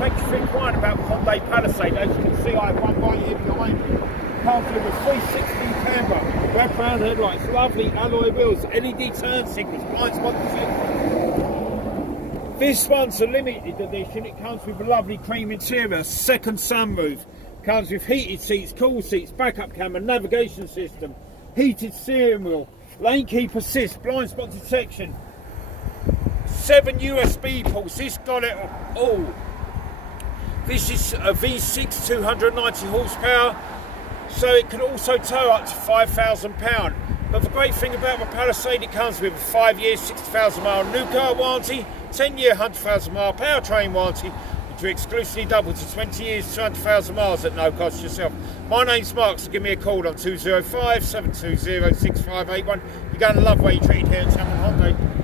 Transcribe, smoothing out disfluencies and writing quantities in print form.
thank you for inquiring about Hyundai Palisade. As you can see, I have one right here behind me. Comes with a 360 camera, wraparound headlights, lovely alloy wheels, LED turn signals, blind spot detection. This one's a limited edition. It comes with a lovely cream interior, second sunroof. Comes with heated seats, cool seats, backup camera, navigation system, heated steering wheel, lane keep assist, blind spot detection, 7 USB ports. This got it all. This is a V6 290 horsepower, so it can also tow up to £5,000. But the great thing about the Palisade, it comes with a 5-year 60,000 mile new car warranty, 10-year 100,000 mile powertrain warranty, which are exclusively double to 20 years 200,000 miles at no cost to yourself. My name's Mark, so give me a call on 205 720 6581. You're going to love where you're treated here at Tameron Hyundai.